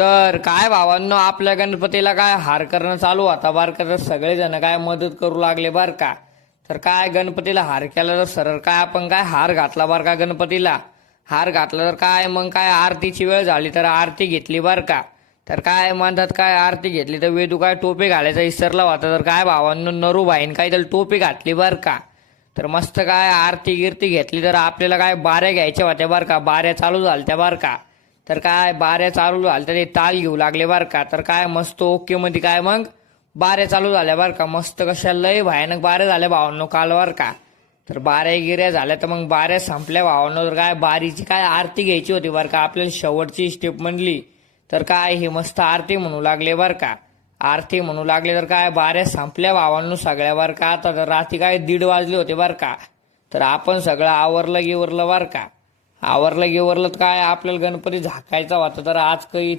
तर काय भावांनो, आपल्या गणपतीला काय हार करणं चालू होता बर का. तर सगळेजण काय मदत करू लागले बर का. तर काय गणपतीला हार केला तर सरळ काय आपण काय हार घातला बर का गणपतीला. हार घातला तर काय मग काय आरतीची वेळ झाली तर आरती घेतली बर का. तर काय म्हणतात काय आरती घेतली तर वेदू काय टोपी घालायचा विसरला होता. तर काय भावांनो, नरूबाईन काय तर टोपी घातली बर का. तर मस्त काय आरती गिरती घेतली तर आपल्याला काय बाऱ्या घ्यायच्या होत्या बर का. बाऱ्या चालू झाल्या बर का. तर काय बाऱ्या चालू झाल्या तर ते ताल घेऊ लागले बर का. तर काय मस्त ओके मध्ये काय मग बाऱ्या चालू झाल्या बर का. मस्त कशा लय भयानक बाऱ्या झाल्या भावांनो काल बर का. तर बाऱ्या गिऱ्या झाल्या तर मग बाऱ्या संपल्या भावांनो. तर काय बारीची काय आरती घ्यायची होती बर का. आपल्याला शेवटची स्टेप म्हणली तर काय हे मस्त आरती म्हणू लागले बर का. आरती म्हणू लागले तर काय बाऱ्या संपल्या भावांनो सगळ्या बर का. आता तर रात्री काय 1:30 वाजले होते बर का. तर आपण सगळं आवरलं गिवरलं बर का. आवरलं गिवरलं काय आपल्याला गणपती झाकायचा होता. तर आज काही